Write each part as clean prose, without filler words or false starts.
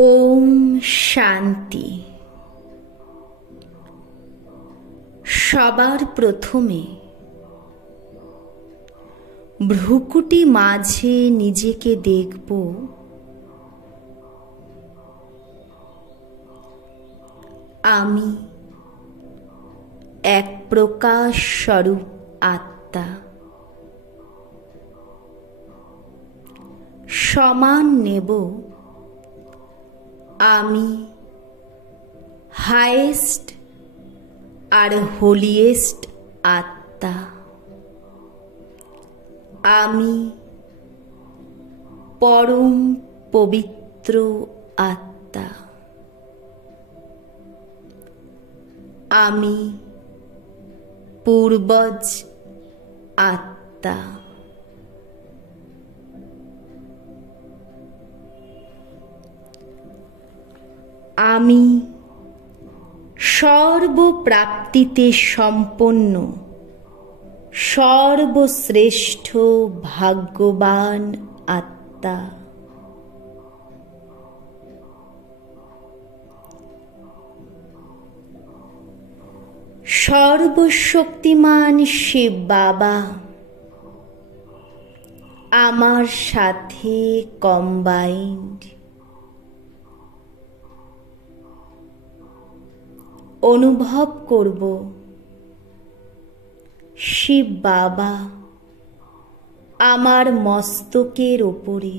ওম শান্তি। সবার প্রথমে ভ্রুকুটি মাঝে নিজেকে দেখব আমি এক প্রকাশ স্বরূপ আত্মা। সমান নেব আমি হাইয়েস্ট আর হোলিয়েস্ট আত্মা। আমি পরম পবিত্র আত্মা। আমি পূর্বজ আত্মা। আমি সর্বপ্রাপ্তিতে সম্পন্ন সর্বশ্রেষ্ঠ ভাগ্যবান আত্মা। সর্বশক্তিমান শিব বাবা আমার সাথে কম্বাইন্ড। অনুভব করব শিব বাবা আমার মস্তকের ওপরে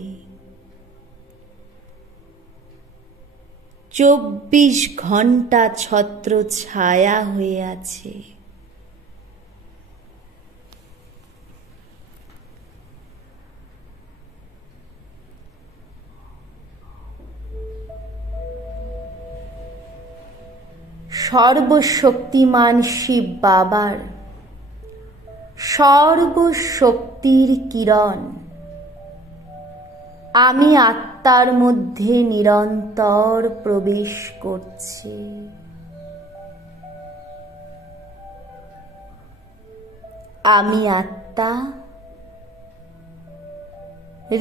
24 ঘন্টা ছত্র ছায়া হয়ে আছে। সর্বশক্তিমান শিব বাবার সর্বশক্তির কিরণ আমি আত্মার মধ্যে নিরন্তর প্রবেশ করছি। আমি আত্মা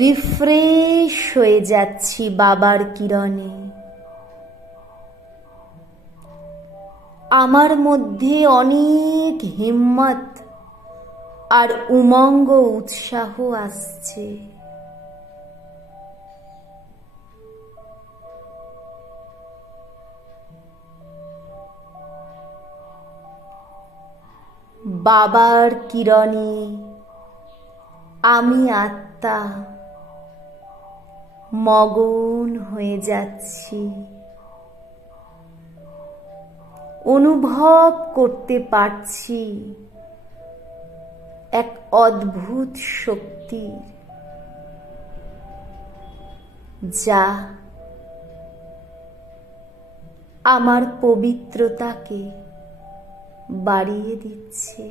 রিফ্রেশ হয়ে যাচ্ছি বাবার কিরণে। আমার মধ্যে অনেক হিম্মত আর উমঙ্গ উৎসাহ আসছে। বাবার কিরণে আমি আত্মা মগন হয়ে যাচ্ছি। অনুভব করতে পারছি এক অদ্ভুত শক্তি যা আমার পবিত্রতাকে বাড়িয়ে দিচ্ছে।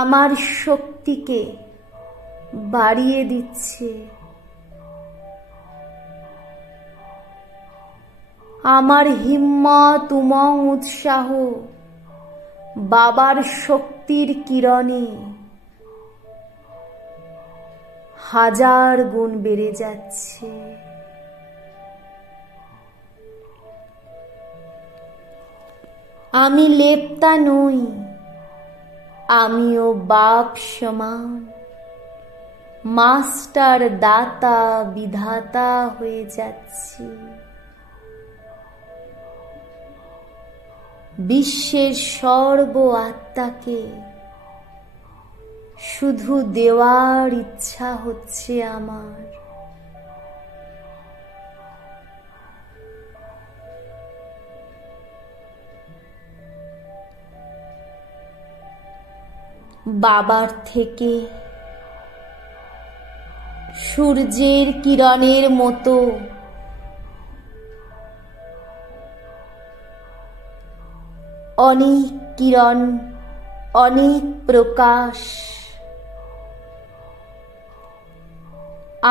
আমার শক্তিকে বাড়িয়ে দিচ্ছে। আমার হিম্মত উমং উৎসাহ বাবার শক্তির কিরণে 1000 গুণ বেড়ে যাচ্ছে। আমি লেপ্তা নই, আমিও বাপ সমান মাস্টার দাতা বিধাতা হয়ে যাচ্ছি। বিশ্বের সর্ব আত্মাকে শুধু দেওয়ার ইচ্ছা হচ্ছে আমার। বাবার থেকে সূর্যের কিরণের মতো অনেক কিরণ, অনেক প্রকাশ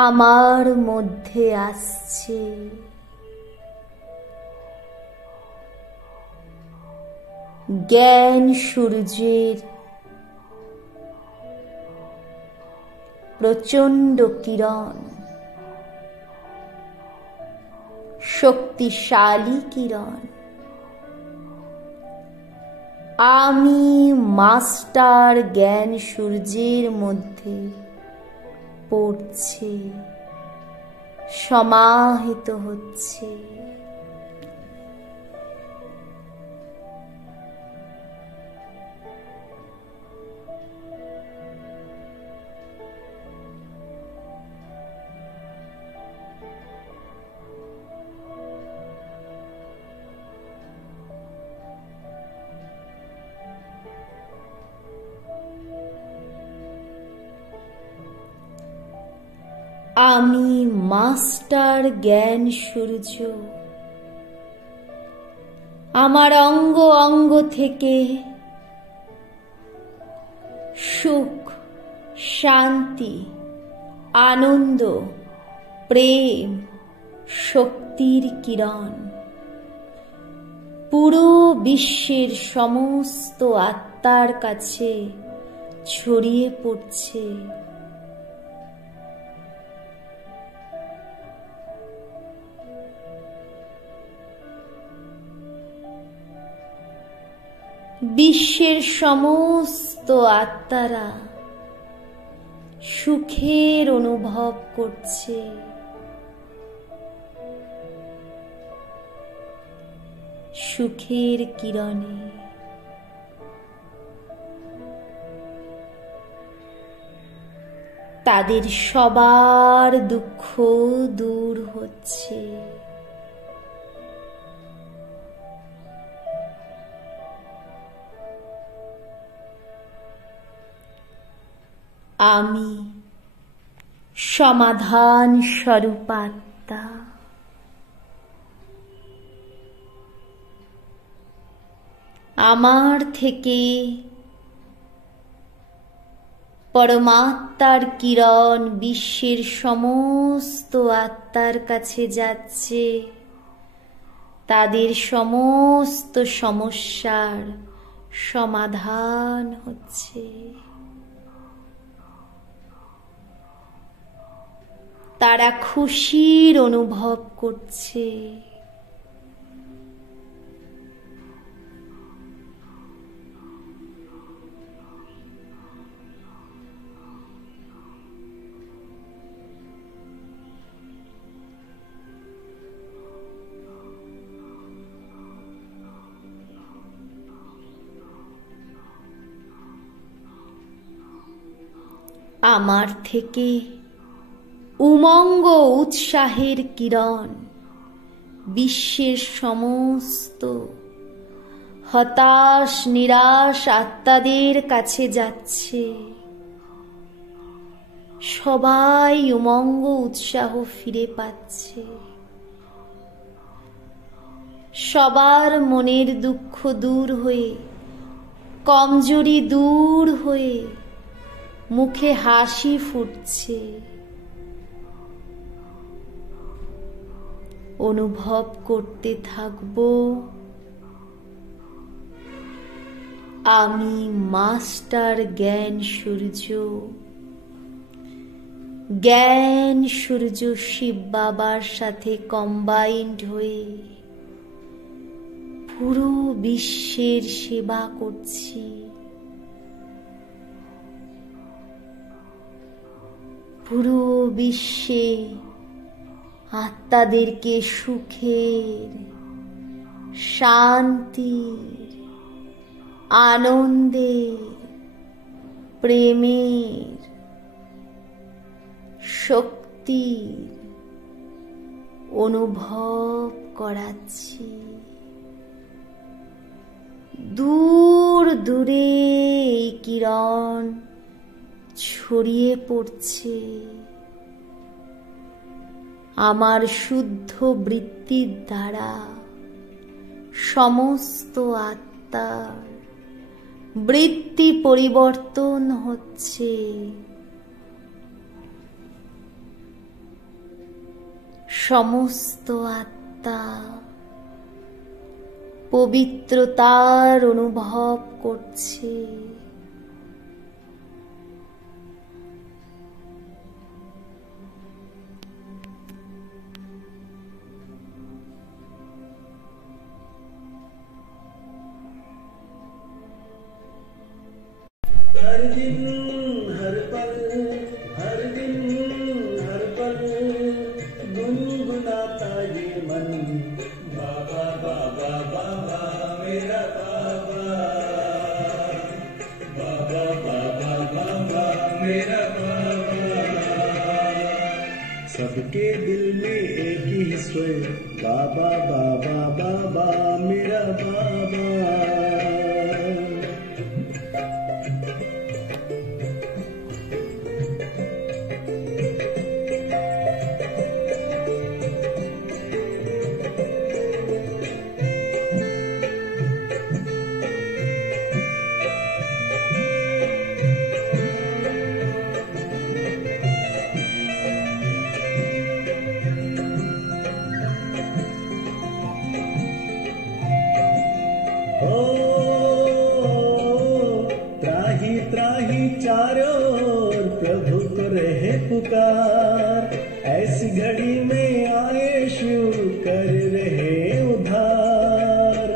আমার মধ্যে আসছে। জ্ঞান সূর্যের প্রচণ্ড কিরণ, শক্তিশালী কিরণ। আমি মাস্টার জ্ঞান সূর্যের মধ্যে পড়ছে, সমাহিত হচ্ছে। আমি মাস্টার জ্ঞান সূর্য। আমার অঙ্গ অঙ্গ থেকে সুখ, শান্তি, আনন্দ, প্রেম, শক্তির কিরণ পুরো বিশ্বের সমস্ত আত্মার কাছে ছড়িয়ে পড়ছে। বিশ্বের সমস্ত আত্মারা সুখের অনুভব করছে। সুখের কিরণে তাদের সবার দুঃখ দূর হচ্ছে। আমি সমাধান স্বরূপ আত্মা। আমার থেকে পরমাত্মার কিরণ বিশ্বের সমস্ত আত্মার কাছে যাচ্ছে। তাদের সমস্ত সমস্যার সমাধান হচ্ছে। তারা খুশির অনুভব করছে। আমার থেকে উমঙ্গ উৎসাহের কিরণ বিশ্বের সমস্ত হতাশ নিরাশ আত্মাদের কাছে যাচ্ছে। সবাই উমঙ্গ উৎসাহ ফিরে পাচ্ছে। সবার মনের দুঃখ দূর হয়ে, কমজোরি দূর হয়ে মুখে হাসি ফুটছে। অনুভব করতে থাকবো আমি মাস্টার জ্ঞান সূর্য। জ্ঞান সূর্য শিব বাবার সাথে কম্বাইন্ড হয়ে পুরো বিশ্বের সেবা করছি। পুরো বিশ্বে আত্মাদেরকে সুখের, শান্তির, আনন্দের, প্রেমের, শক্তির অনুভব করাচ্ছি। দূর দূরে এই কিরণ ছড়িয়ে পড়ছে। আমার শুদ্ধ বৃত্তির দ্বারা সমস্ত আত্মার বৃত্তি পরিবর্তন হচ্ছে। সমস্ত আত্মা পবিত্রতার অনুভব করছে। सबके दिल में एक ही स्वर, बाबा बाबा बाबा मेरा बाबा। त्राही त्राही चारों ओर प्रभु को रहे पुकार, ऐसी घड़ी में आए शिव कर रहे उद्धार।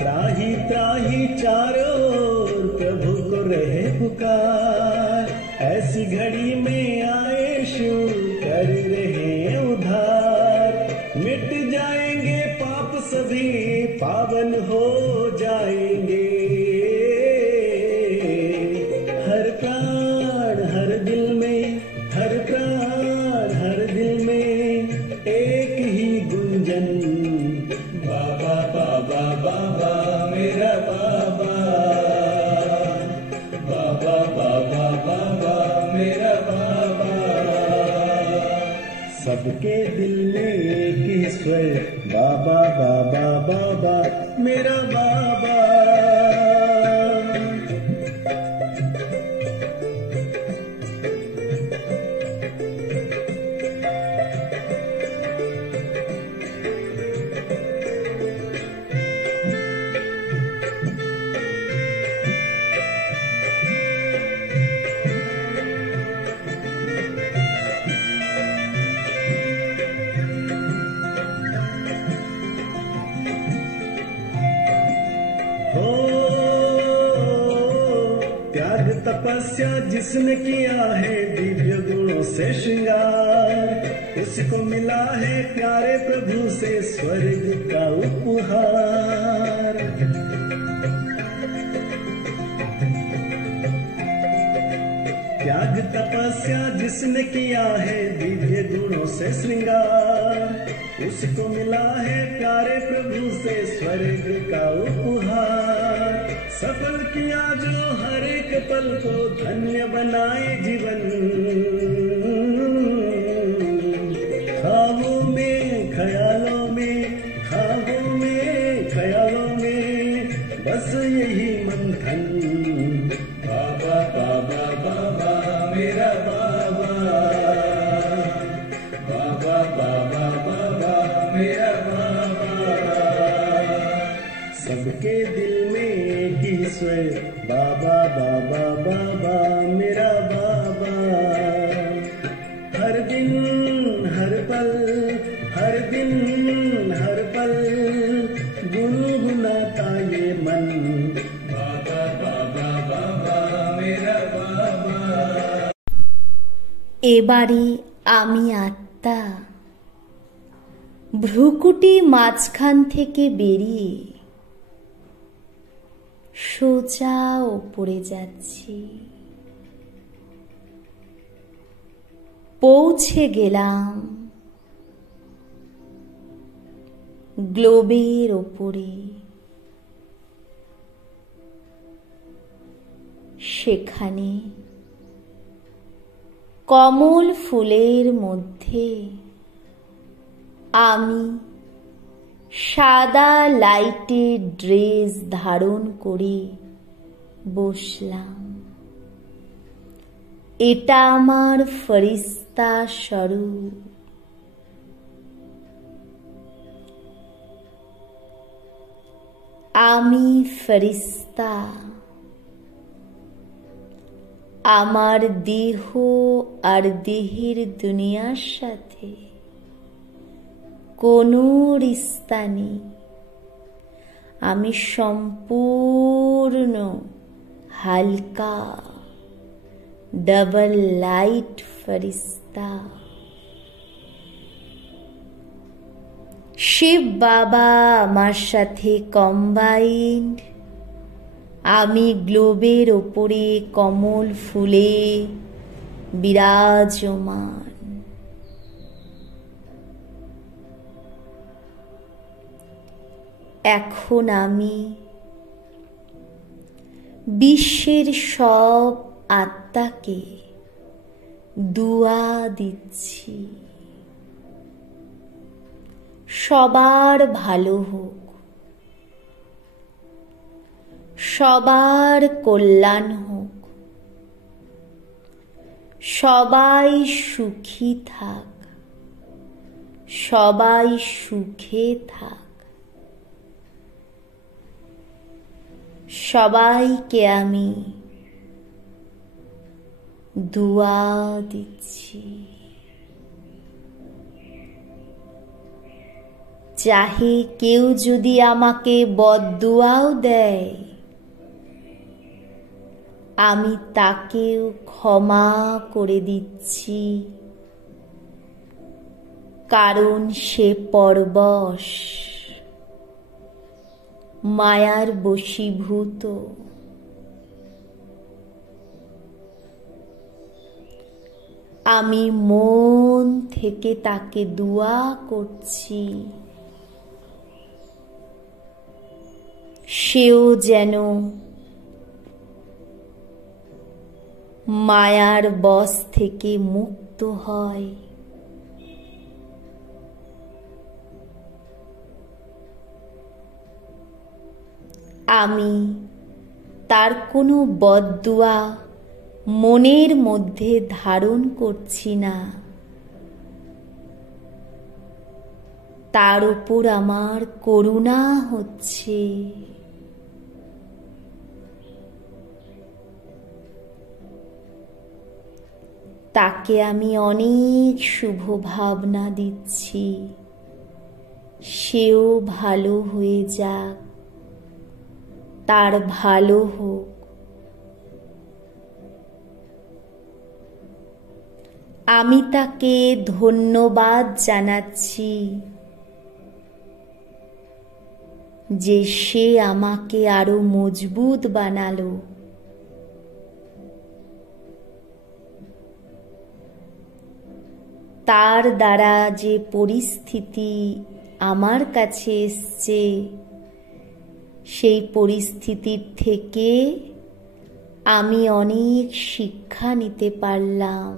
त्राही त्राही चारों ओर प्रभु को रहे पुकार, ऐसी घड़ी में आए शिव कर रहे उद्धार। मिट जाएंगे पाप सभी, पावन हो जाएंगे, हर प्राण हर दिल में, हर प्राण हर दिल में एक ही गुंजन, बाबा बाबा बाबा मेरा बाबा, बाबा बाबा बाबा मेरा बाबा। सबके दिल में एक ही स्वर, बाबा बाबा बाबा मेरा बाबा। त्याग तपस्या जिसने किया है दिव्य गुणों से श्रृंगार, उसको मिला है प्यारे प्रभु से स्वर्ग का उपहार। त्याग तपस्या जिसने किया है दिव्य गुणों से श्रृंगार, उसको मिला है प्यारे प्रभु से स्वर्ग का उपहार। सफल किया जो हर एक पल को, धन्य बनाए जीवन, ख्वाबों में ख्यालों में, ख्वाबों में ख्यालों में बस यही मंथन, बाबा बाबा बाबा मेरा बाबा, बाबा बाबा बाबा मेरा बाबा। सबके दिल में एक ही स्वर, बाबा बाबा बाबा मेरा बाबा। हर दिन हर पल, हर दिन हर पल गुनगुनाता ये मन, बाबा बाबा बाबा मेरा बाबा। এবারে আমি আত্মা ভ্রুকুটি মাঝখান থেকে বেরিয়ে সোজা ওপরে যাচ্ছি। পৌঁছে গেলাম গ্লোবের ওপরে, সেখানে কমল ফুলের মধ্যে আমি সাদা লাইটের ড্রেস ধারণ করে বসলাম। এটা আমার ফরিস্তা স্বরূপ। আমি ফরিস্তা, আমার দেহ আর দেহের দুনিয়ার সাথে কোনো রিস্তা নেই। আমি সম্পূর্ণ হালকা ডাবল লাইট ফরিস্তা। শিব বাবা আমার সাথে কম্বাইন্ড আমি গ্লোবের ওপরে কমল ফুলে বিরাজমান। এখন আমি বিশ্বের সব আত্মাকে দুয়া দিচ্ছি, সবার ভালো হোক, সবার কল্যাণ হোক, সবাই সুখী থাক, সবাই সুখে থাক। সবাইকে আমি দুয়া দিচ্ছি। চাহে কেউ যদি আমাকে বদদুয়াও দেয়, আমি তাকেও ক্ষমা করে দিচ্ছি, কারণ সে পরবশ, মায়ার বশীভূত। আমি মন থেকে তাকে দুয়া করছি, সেও যেন মায়ার বশ থেকে মুক্ত হয়। আমি তার কোনো বদদুয়া মনের মধ্যে ধারণ করছি না, তার উপর আমার করুণা হচ্ছে। তাকে আমি অনেক শুভ ভাবনা দিচ্ছি, সেও ভালো হয়ে যাক, তার ভালো হোক। আমি তাকে ধন্যবাদ জানাচ্ছি যে সে আমাকে আরো মজবুত বানালো। তার দ্বারা যে পরিস্থিতি আমার কাছে এসছে, সেই পরিস্থিতির থেকে আমি অনেক শিক্ষা নিতে পারলাম।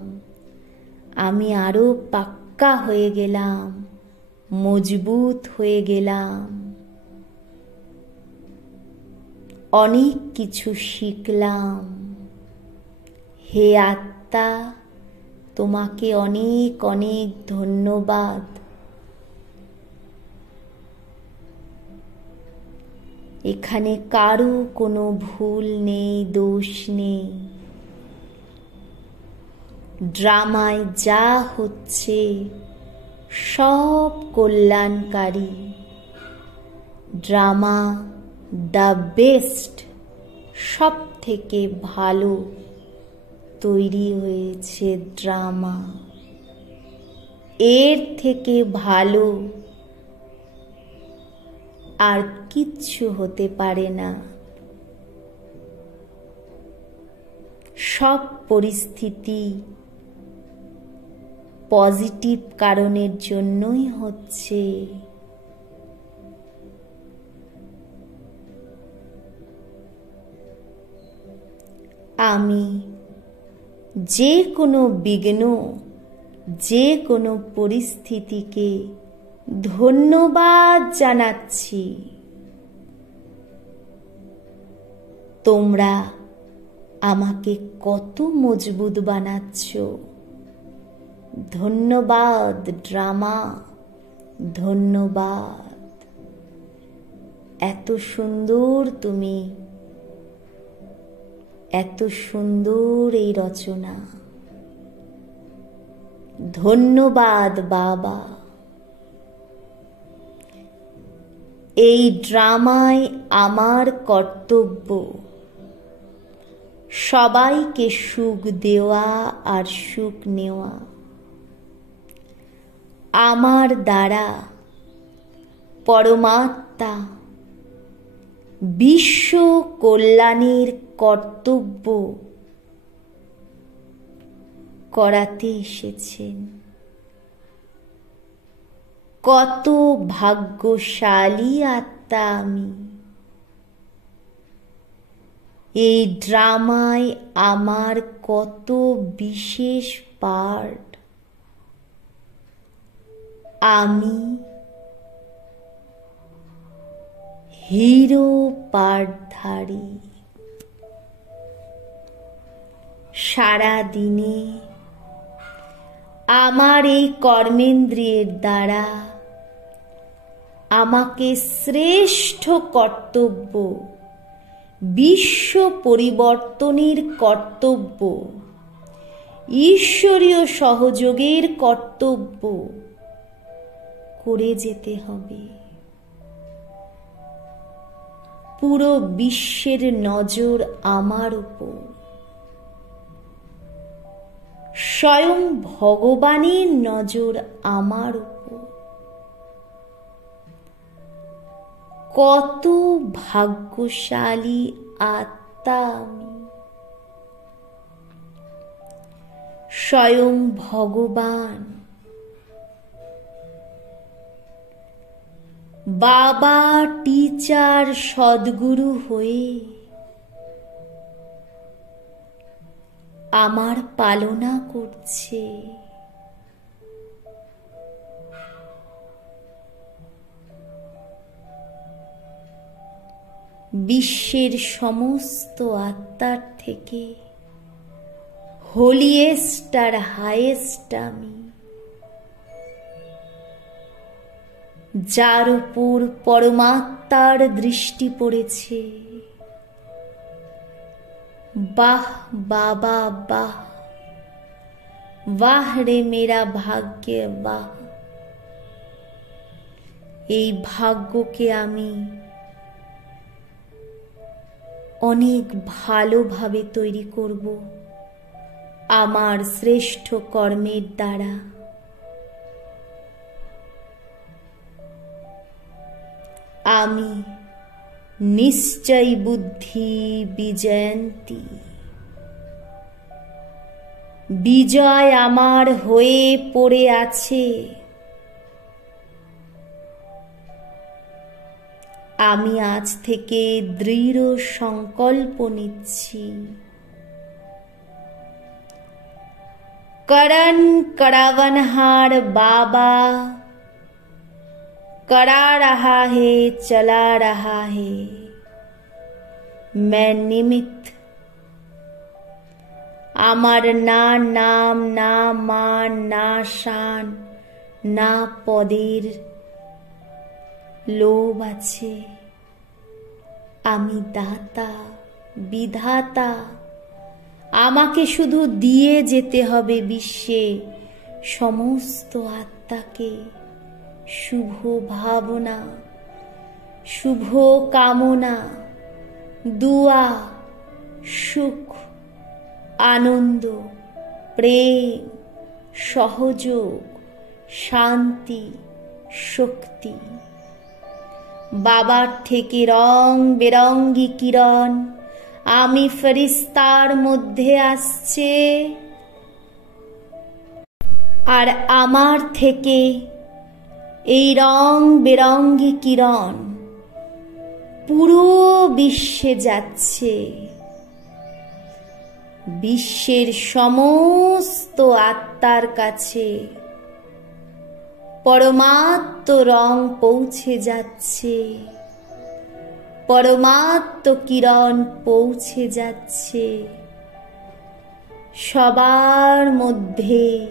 আমি আরো পাক্কা হয়ে গেলাম, মজবুত হয়ে গেলাম, অনেক কিছু শিখলাম। হে আত্মা, তোমাকে অনেক অনেক ধন্যবাদ। এখানে কারো কোনো ভুল নেই, দোষ নেই। ড্রামায় যা হচ্ছে সব কল্যাণকারী। ড্রামা দ্য বেস্ট, সব থেকে ভালো তৈরি হয়েছে ড্রামা। এর থেকে ভালো আর কিচ্ছু হতে পারে না। সব পরিস্থিতি পজিটিভ কারণের জন্যই হচ্ছে। আমি যে কোনো বিঘ্ন, যে কোনো পরিস্থিতিকে ধন্যবাদ জানাচ্ছি। তোমরা আমাকে কত মজবুত বানাচ্ছ। ধন্যবাদ ড্রামা, ধন্যবাদ। এত সুন্দর তুমি, এত সুন্দর এই রচনা। ধন্যবাদ বাবা। এই ড্রামায় আমার কর্তব্য সবাইকে সুখ দেওয়া আর সুখ নেওয়া। আমার দ্বারা পরমাত্মা বিশ্ব কল্যাণের কর্তব্য করাতে এসেছেন। কত ভাগ্যশালী আত্মা আমি! এই ড্রামায় আমার কত বিশেষ পার্ট। আমি হিরো পার্টধারী। সারা দিনে আমার এই কর্মেন্দ্রিয়ের দ্বারা আমাকে শ্রেষ্ঠ কর্তব্য, বিশ্ব পরিবর্তনের কর্তব্য, ঈশ্বরীয় সহযোগের কর্তব্য করে যেতে হবে। পুরো বিশ্বের নজর আমার উপর। স্বয়ং ভগবানের নজর আমার উপর। কত ভাগ্যশালী আত্মা আমি! স্বয়ং ভগবান বাবা টিচার সদ্গুরু হয়ে আমার পালনা করছে। বিশ্বের সমস্ত আত্মার থেকে হোলিয়েস্ট আর হাইয়েস্ট আমি, যার উপর পরমাত্মার দৃষ্টি পড়েছে। বাহ বাবা বাহ, বাহ রে মেরা ভাগ্য বাহ। এই ভাগ্যকে আমি অনেক ভালোভাবে তৈরি করব আমার শ্রেষ্ঠ কর্মের দ্বারা। আমি নিশ্চয় বুদ্ধি বিজয়ন্তী। বিজয় আমার হয়ে পড়ে আছে। আমি আজ থেকে দৃঢ় সংকল্প নিচ্ছি। করণ करावनहार बाबा करा रहा है, चला रहा है। मैं निमित्त। আমার না নাম, না মান, না শান, না পদের লোভ আছে। আমি দাতা, বিধাতা। আমাকে শুধু দিয়ে যেতে হবে বিশ্বে সমস্ত আত্মাকে শুভ ভাবনা, শুভ কামনা, দুয়া, সুখ, আনন্দ, প্রেম, সহযোগ, শান্তি, শক্তি। বাবার থেকে রং বেরঙ্গি কিরণ আমি ফেরেশতার মধ্যে আসছে, আর আমার থেকে এই রং বেরঙ্গি কিরণ পুরো বিশ্বে যাচ্ছে। বিশ্বের সমস্ত আত্মার কাছে পরমাত্ম রং পৌঁছে যাচ্ছে, পরমাত্ম কিরণ পৌঁছে যাচ্ছে। সবার মধ্যে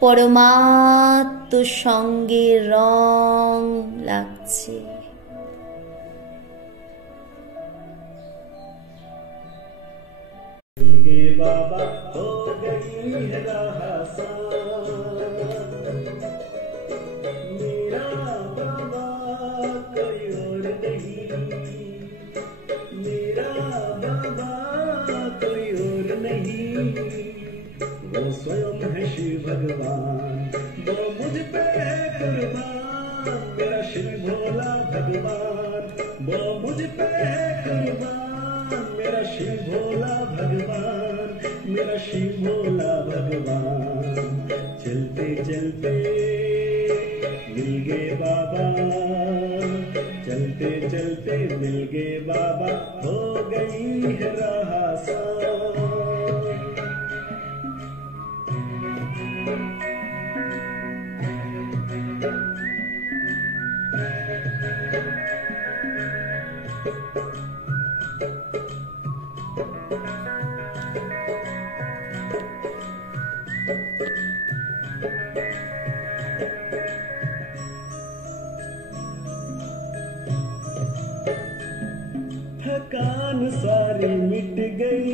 পরমাত্ম সঙ্গে রং লাগছে। बाबा हो गई है मेरा बाबा कोई और नहीं, मेरा बाबा कोई और नहीं। वो स्वयं है शिव भगवान, वो मुझ पे है कुर्बान। मेरा शिव भोला भगवान, वो मुझ पे है कुर्बान मेरा शिव भोला भगवान, मेरा शिव भोला भगवान। चलते चलते मिल गए बाबा, चलते चलते मिल गए बाबा, हो गई है राह आसान। थकान सारी मिट गई,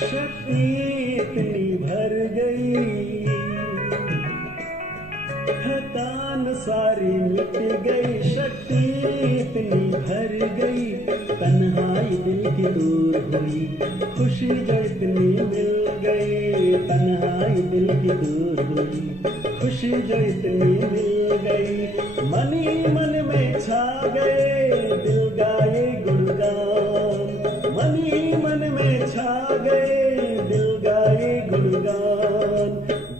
शक्ति इतनी भर गई। थकान सारी मिट गई, शक्ति इतनी भर गई। तन्हाई दिल की दूर हुई, खुशी जो इतनी मिल गई। तन्हाई दिल की दूर हुई, खुशी जो इतनी मिल गई। मन ही मन में छा गए, दिल गाए गुणगान। मन ही मन में छा गए, दिल गाए गुणगान,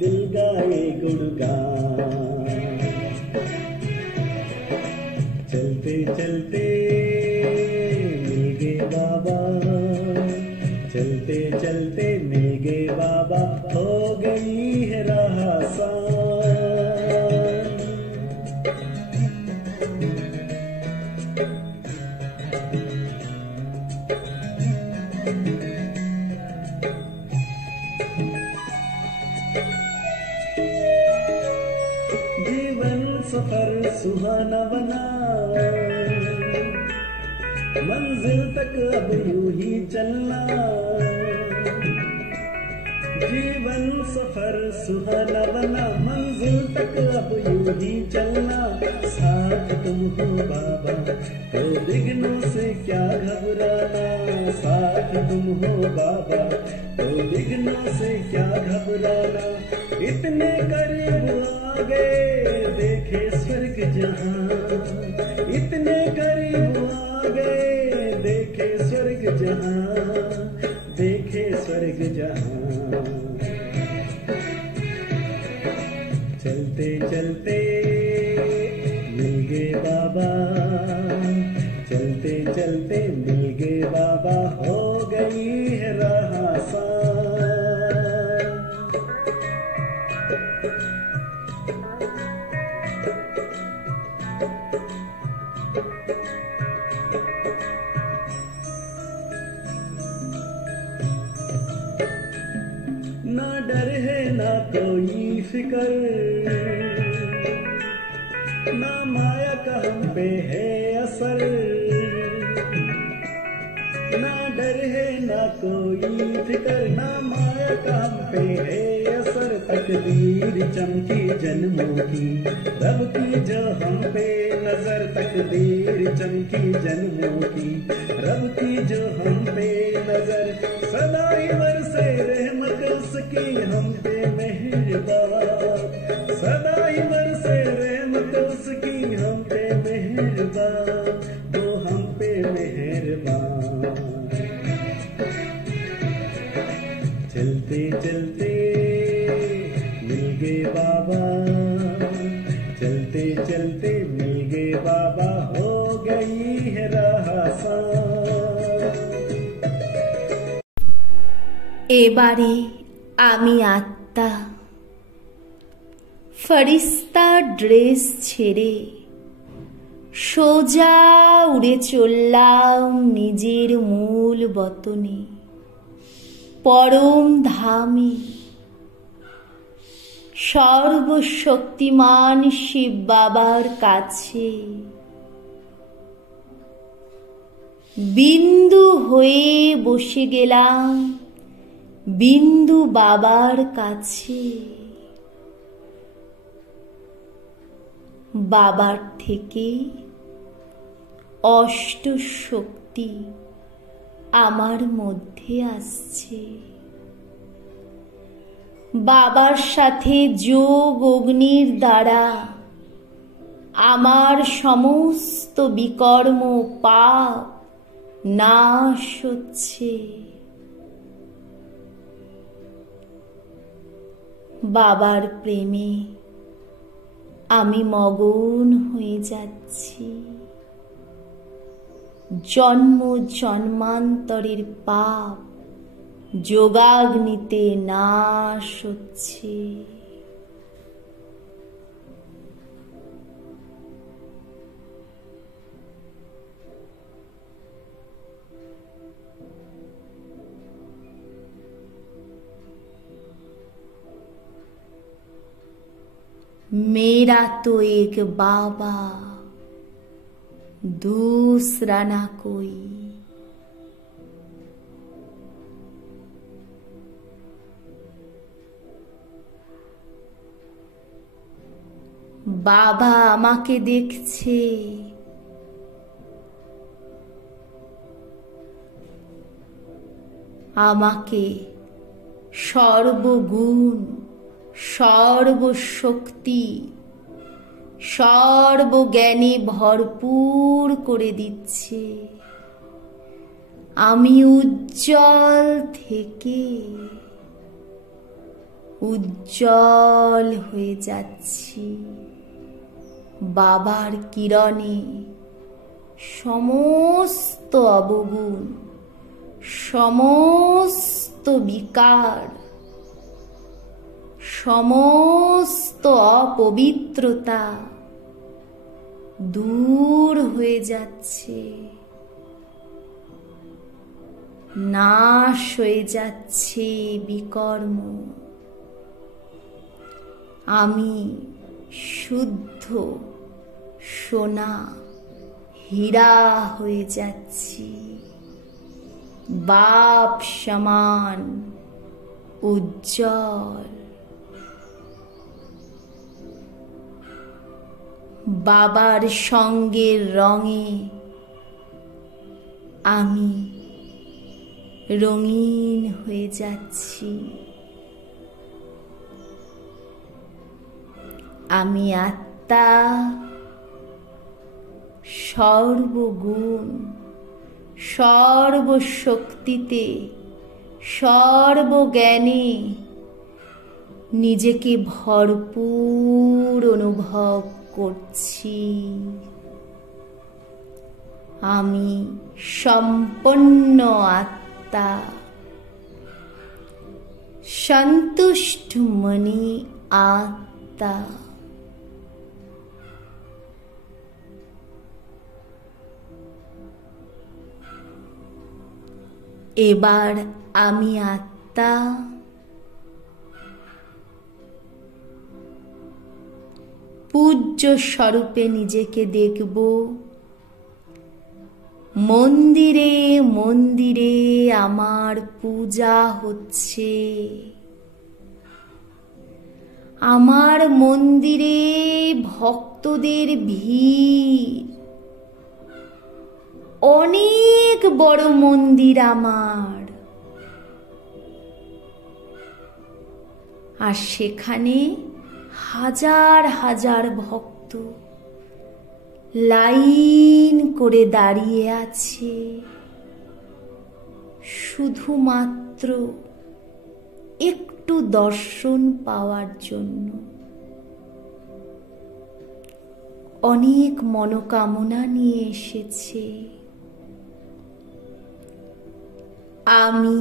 दिल गाए गुणगान। चलते चलते मिल गए बाबा, चलते चलते मिल गए बाबा, हो गई है राह आसान। जीवन सफर सुहाना बना, मंजिल तक अब यूं ही चलना। जीवन सफर सुहाना बना, मंजिल तक अब यूं ही चलना। साथ तुम हो बाबा तो विघ्नों से क्या घबराना। साथ तुम हो बाबा तो विघ्नों से क्या घबराना। इतने करीब आ गए देखे स्वर्ग जहां, इतने करीब आ गए देखे स्वर्ग जहां, देखे स्वर्ग जहां। चलते चलते मिल गए बाबा, चलते चलते मिल गए बाबा, हो गई है राह आसान। ना डर है ना कोई फिकर, ना माया का हम पे है असर। ना डर है ना कोई फिकर, ना माया का हम पे है असर। तकदीर चमकी जन्मों की, रब की जो हम पे नजर। तकदीर चमकी जन्मों की, रब की जो हम पे नजर। सदा ही बरसे रहमत उसकी हम पे मेहरबान। सदा ही बरसे रहमत उसकी हम पे मेहरबान, वो हम पे मेहरबान। चलते चलते मिल गए बाबा, चलते चलते मिल गए बाबा, हो गई है राह आसान। এবারে আমি আত্মা, ফরিস্তা ড্রেস ছেড়ে সোজা উড়ে চললাম নিজের মূল বতনে, পরম ধামে। সর্বশক্তিমান শিব বাবার কাছে বিন্দু হয়ে বসে গেলাম বিন্দু বাবার কাছে। বাবার থেকে অষ্ট শক্তি আমার মধ্যে আসছে। বাবার সাথে যোগ অগ্নির দ্বারা আমার সমস্ত বিকর্ম পাপ নাশ হচ্ছে। বাবার প্রেমে আমি মগন হয়ে যাচ্ছি। জন্ম জন্মান্তরের পাপ যোগাগ্নিতে নাশ হচ্ছে। मेरा तो एक बाबा, दूसरा ना कोई। বাবা আমাকে দেখছে, আমাকে সর্বগুণ সর্বশক্তি সর্বজ্ঞানে ভরপুর করে দিচ্ছে। আমি উজ্জ্বল থেকে উজ্জ্বল হয়ে যাচ্ছি। বাবার কিরণে সমস্ত অবগুণ সমস্ত বিকার সমস্ত অপবিত্রতা দূর হয়ে যাচ্ছে, নাশ হয়ে যাচ্ছে বিকর্ম। আমি শুদ্ধ সোনা হীরা হয়ে যাচ্ছি, বাপ সমান উজ্জ্বল। বাবার সঙ্গের রঙে আমি রঙিন হয়ে যাচ্ছি। আমি আত্মা, সর্বগুণ সর্বশক্তিতে সর্বজ্ঞানে নিজেকে ভরপুর অনুভব করছি। আমি সম্পন্ন আত্মা, সন্তুষ্ট মনি আত্মা। এবার আমি আত্মা পূজ্য স্বরূপে নিজেকে দেখব। মন্দিরে মন্দিরে আমার পূজা হচ্ছে। আমার মন্দিরে ভক্তদের ভিড়। অনেক বড় মন্দির আমার, আর সেখানে হাজার হাজার ভক্ত লাইন করে দাঁড়িয়ে আছে শুধুমাত্র একটু দর্শন পাওয়ার জন্য। অনেক মনোকামনা নিয়ে এসেছে। আমি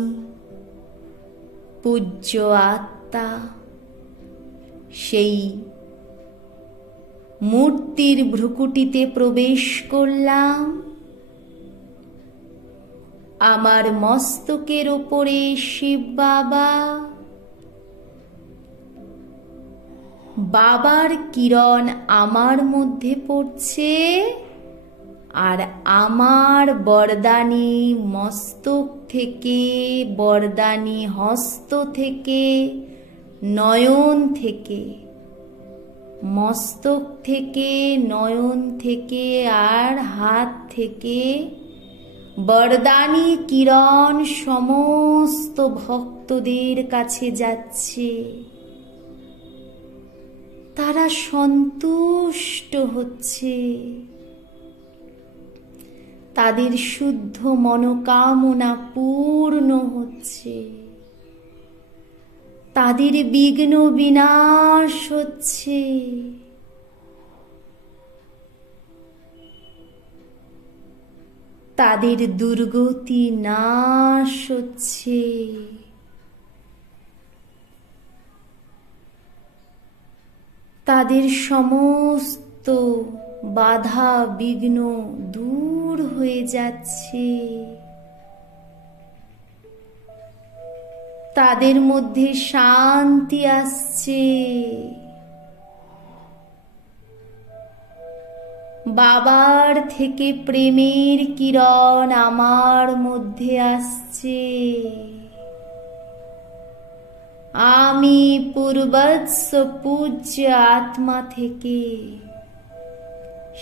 পূজ্য আত্মা সেই মূর্তির ভ্রুকুটিতে প্রবেশ করলাম। আমার মস্তকের ওপরে শিব বাবা, বাবার কিরণ আমার মধ্যে পড়ছে, আর আমার বরদানি মস্তক থেকে, বরদানি হস্ত থেকে, নয়ন থেকে, মস্তক থেকে, নয়ন থেকে আর হাত থেকে বরদানি কিরণ সমস্ত ভক্তদের কাছে যাচ্ছে। তারা সন্তুষ্ট হচ্ছে, তাদের শুদ্ধ মনোকামনা পূর্ণ হচ্ছে, তাদের বিঘ্ন বিনাশ হচ্ছে, তাদের দুর্গতি নাশ হচ্ছে, তাদের সমস্ত বাধা বিঘ্ন দূর হয়ে যাচ্ছে, তাদের মধ্যে শান্তি আসছে, বাবার থেকে প্রেমের কিরণ আমার মধ্যে আসছে। আমি পূর্বৎস পূজ্য আত্মা থেকে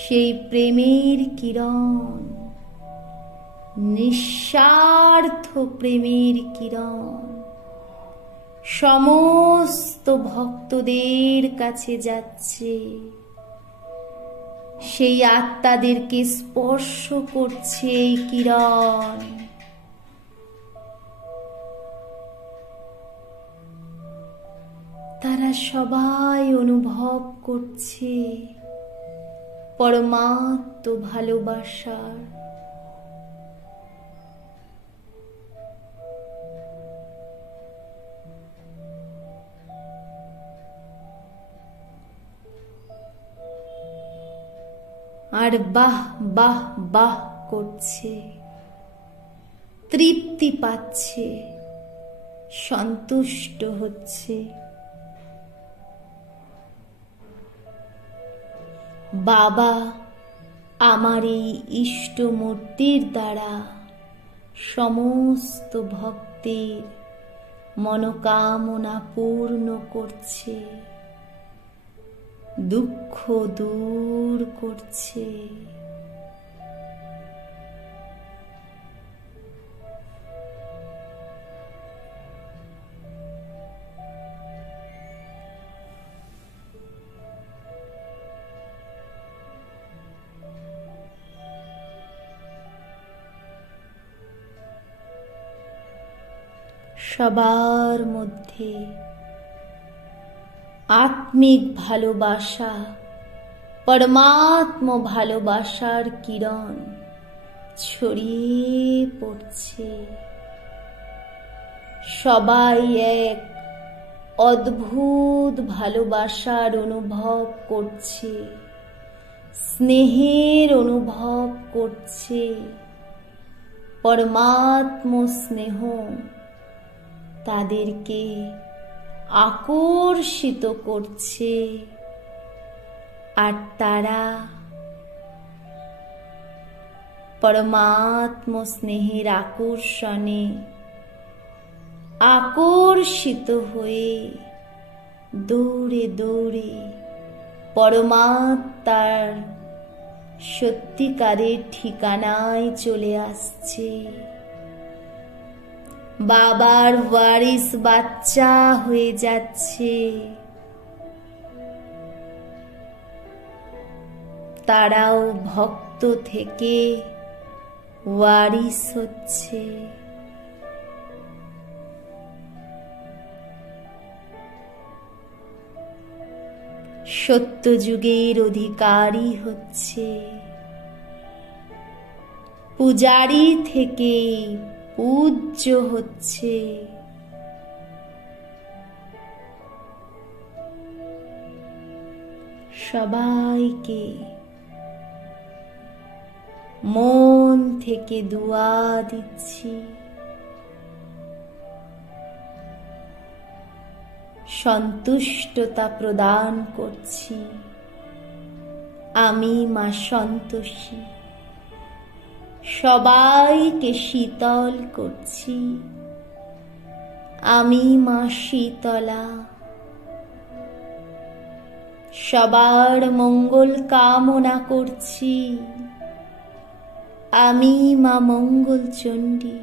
সেই প্রেমের কিরণ, নিঃস্বার্থ প্রেমের কিরণ সমস্ত ভক্তদের কাছে যাচ্ছে, সেই আত্মাদেরকে স্পর্শ করছে এই কিরণ। তারা সবাই অনুভব করছে পরমাত্ম ভালোবাসার আর বাহ বাহ বাহ করছে, তৃপ্তি পাচ্ছে, সন্তুষ্ট হচ্ছে। বাবা আমার এই ইষ্ট মূর্তির দ্বারা সমস্ত ভক্তের মনোকামনা পূর্ণ করছে, দুঃখ দূর করছে। সবার মধ্যে আত্মিক ভালোবাসা, পরমাত্ম ভালোবাসার কিরণ ছড়িয়ে পড়ছে। সবাই এক অদ্ভুত ভালোবাসার অনুভব করছে, স্নেহের অনুভব করছে। পরমাত্ম স্নেহ তাদেরকে আকর্ষিত করছে, আর তারা পরমাত্ম স্নেহের আকর্ষণে আকর্ষিত হয়ে দৌড়ে দৌড়ে পরমাত্মার সত্যিকারের ঠিকানায় চলে আসছে। বাবার ওয়ারিস বাচ্চা হয়ে যাচ্ছে। তারাও ভক্ত থেকে ওয়ারিস হচ্ছে। সত্যযুগের অধিকারী হচ্ছে। পূজারী থেকে পূজ্য হচ্ছে। সবাইকে মন থেকে দুয়া দিচ্ছি, সন্তুষ্টতা প্রদান করছি। আমি মা সন্তোষী, সবাইকে শীতল করছি। আমি মা শীতলা, সবার মঙ্গল কামনা করছি। আমি মা মঙ্গল চণ্ডী,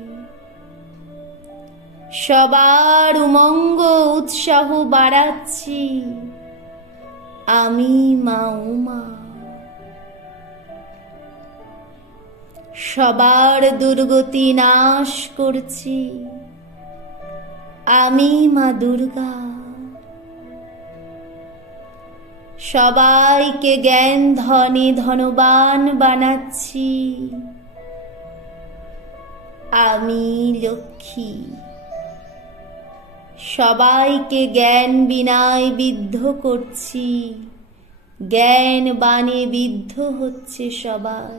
সবার উমঙ্গ উৎসাহ বাড়াচ্ছি। আমি মা উমা। সবার দুর্গতি নাশ করছি, আমি মা দুর্গা। সবাইকে জ্ঞান ধনে ধনবান বানাচ্ছি, আমি লক্ষ্মী। সবাইকে জ্ঞান বিনায় বিদ্ধ করছি, জ্ঞান বাণে বিদ্ধ হচ্ছে সবাই,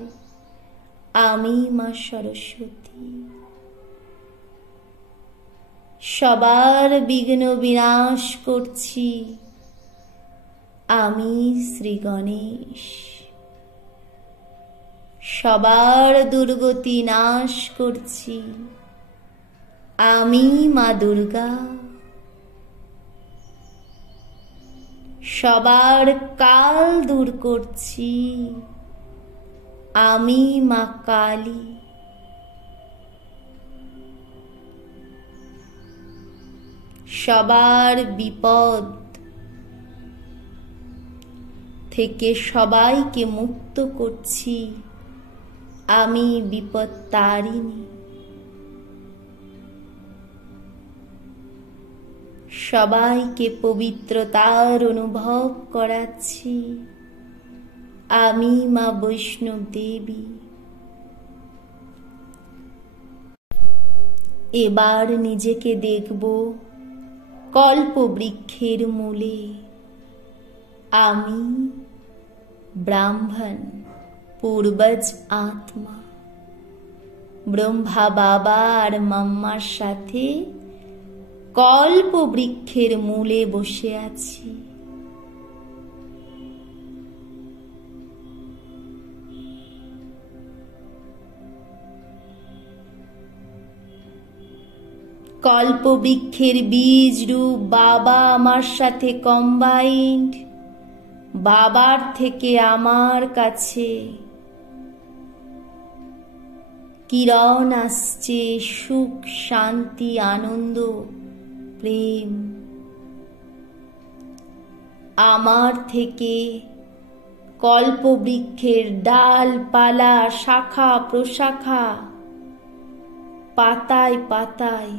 আমি মা সরস্বতী। সবার বিঘ্ন বিনাশ করছি, আমি শ্রী গণেশ। সবার দুর্গতি নাশ করছি, আমি মা দুর্গা। সবার কাল দূর করছি, আমি মা কালী। সবার বিপদ থেকে সবাইকে মুক্ত করছি, আমি বিপদ তারিণী। সবাইকে পবিত্রতার অনুভব করাচ্ছি, আমি মা বৈষ্ণব দেবী। এবার নিজেকে দেখব কল্পবৃক্ষের মূলে, আমি ব্রাহ্মণ পূর্বজ আত্মা। ব্রহ্মা বাবা আর মাম্মার সাথে কল্পবৃক্ষের মূলে বসে আছি। কল্পবৃক্ষের বীজ রূপ বাবা আমার সাথে কম্বাইন্ড। বাবার থেকে আমার কাছে কিরণ আসছে, সুখ, শান্তি, আনন্দ, প্রেম। আমার থেকে কল্পবৃক্ষের ডালপালা, শাখা প্রশাখা, পাতায় পাতায়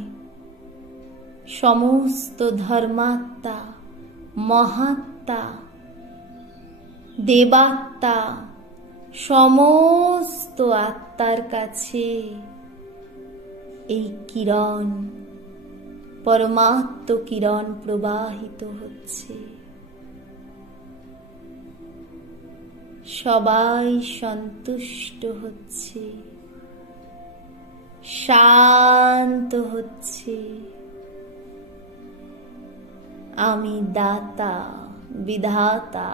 সমস্ত ধর্মাত্মা, মহাত্মা, দেবাত্মা, সমস্ত আত্মার কাছে এই কিরণ, পরমাত্ম কিরণ প্রবাহিত হচ্ছে। সবাই সন্তুষ্ট হচ্ছে, শান্ত হচ্ছে। আমি দাতা, বিধাতা,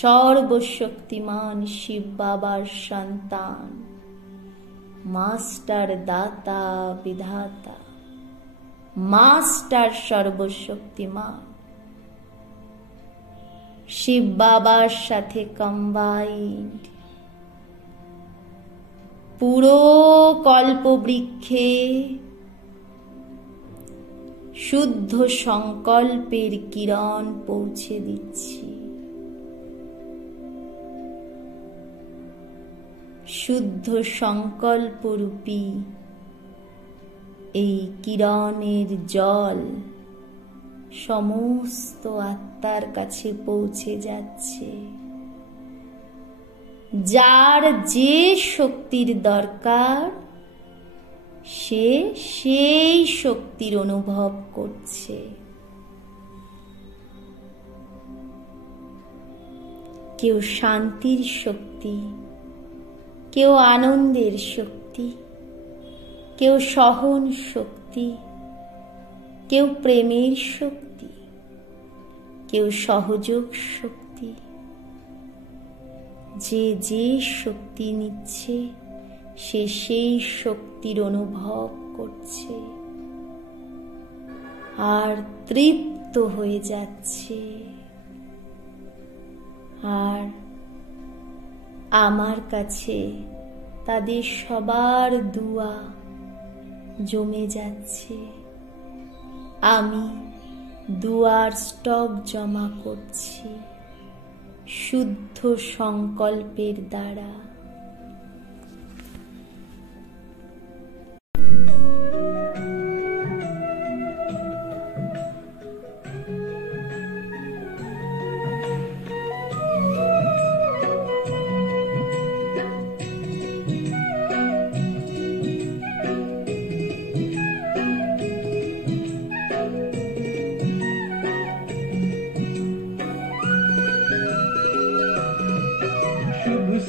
সর্বশক্তিমান শিব বাবার সন্তান, মাস্টার, দাতা, বিধাতা, মাস্টার সর্বশক্তিমান শিব বাবার সাথে কম্বাইন্ড। পুরো কল্পবৃক্ষে শুদ্ধ সংকল্পের কিরণ পৌঁছে দিচ্ছি। শুদ্ধ সংকল্পরূপী এই কিরণের জল সমস্ত আত্মার কাছে পৌঁছে যাচ্ছে। যার যে শক্তির দরকার সে সেই শক্তির অনুভব করছে। কেউ শান্তির শক্তি, কেউ আনন্দের শক্তি, কেউ সহন শক্তি, কেউ প্রেমের শক্তি, কেউ সহযোগ শক্তি। যে যে শক্তি নিচ্ছে সে সেই শক্তির অনুভব করছে আর তৃপ্ত হয়ে যাচ্ছে। আর আমার কাছে তাদের সবার দুয়া জমে যাচ্ছে। আমি দুয়ার স্টক জমা করছি শুদ্ধ সংকল্পের দ্বারা।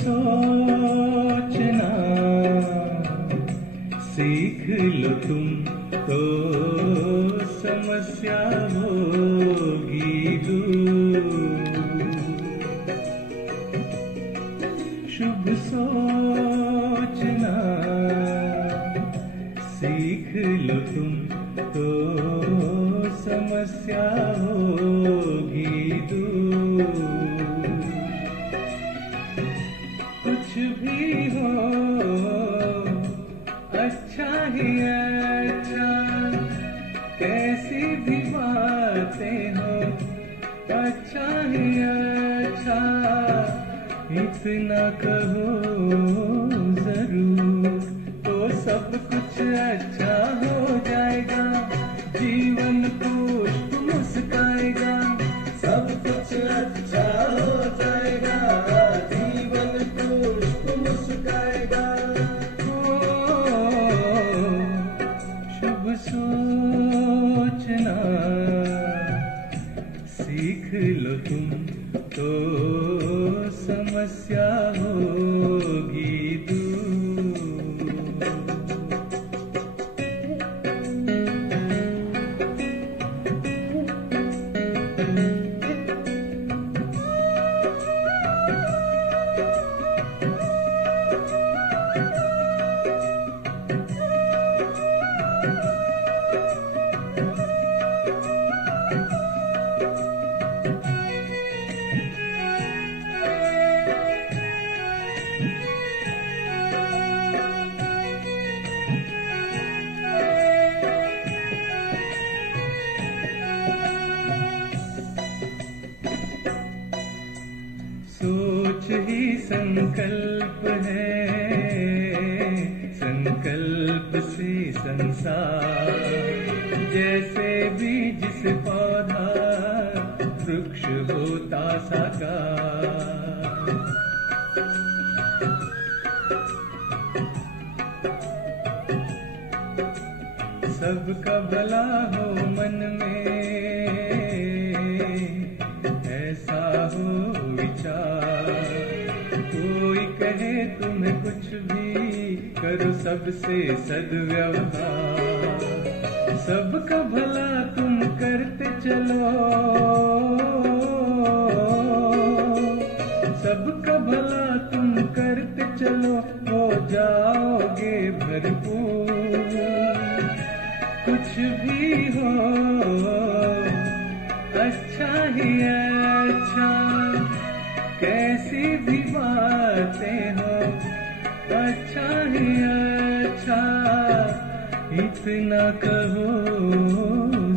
सोचना सीख लो तुम तो समस्या होगी दूर। शुभ सोचना सीख लो तुम तो समस्या होगी दूर। कुछ भी हो अच्छा ही अच्छा, कैसी भी बातें हो अच्छा ही अच्छा, इतना कहो जरूर तो सब कुछ अच्छा हो जाएगा। जीवन पुष्प मुस्काएगा, सब कुछ अच्छा हो जाएगा। जीवन पुष्प मुस्काएगा। शुभ सोचना सीख लो तुम तो समस्या होगी दूर। सोच ही संकल्प है, संकल्प से संसार। जैसे बीज से पौधा वृक्ष होता साकार। सबका भला हो मन में ऐसा हो विचार। कोई कहे तुम्हें कुछ भी करो सबसे सद्व्यवहार। सबका भला तुम करते चलो, सबका भला तुम करते चलो, हो जाओगे भरपूर। कुछ भी हो अच्छा ही अच्छा, कैसी भी बातें हो अच्छा ही अच्छा, इतना कहो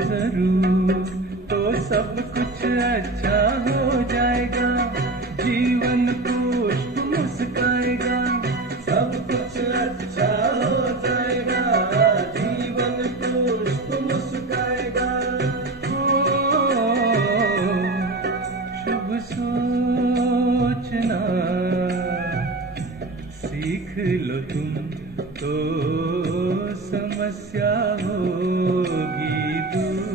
जरूर तो सब कुछ अच्छा हो जाएगा। जीवन पुष्प मुस्काएगा, सब कुछ अच्छा हो जाएगा। जीवन पुष्प मुस्काएगा। शुभ सोचना सीख लो तुम तो समस्या होगी दूर।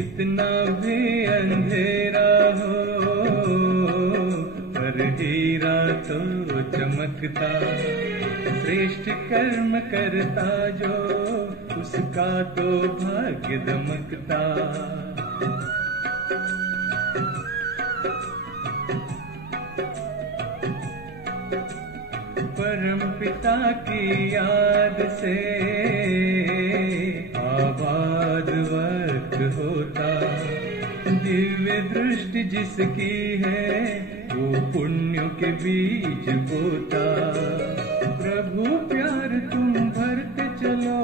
कितना भी अंधेरा हो, पर हीरा तो चमकता। श्रेष्ठ कर्म करता जो, उसका तो भाग्य दमकता। परम पिता की याद से आबाद वक्त होता। दिव्य दृष्टि जिसकी है, वो पुण्यों के बीज बोता। प्रभु प्यार तुम भरते चलो,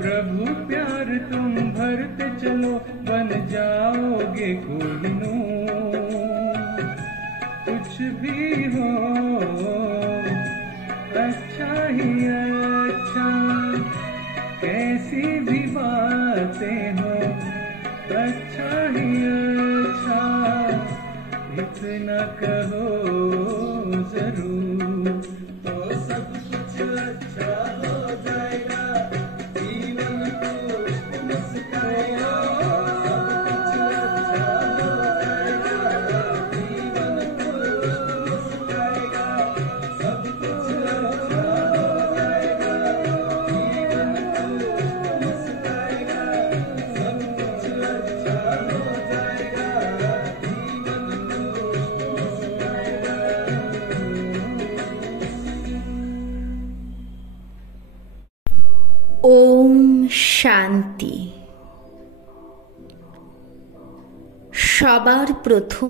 प्रभु प्यार तुम भरते चलो, बन जाओगे कोहिनूर। कुछ भी हो अच्छा ही अच्छा, कैसी भी बातें हो अच्छा ही अच्छा, इतना कहो जरूर तो सब कुछ अच्छा हो जाएगा। जीवन को मुस्काएगा, ওম শান্তি। সবার প্রথম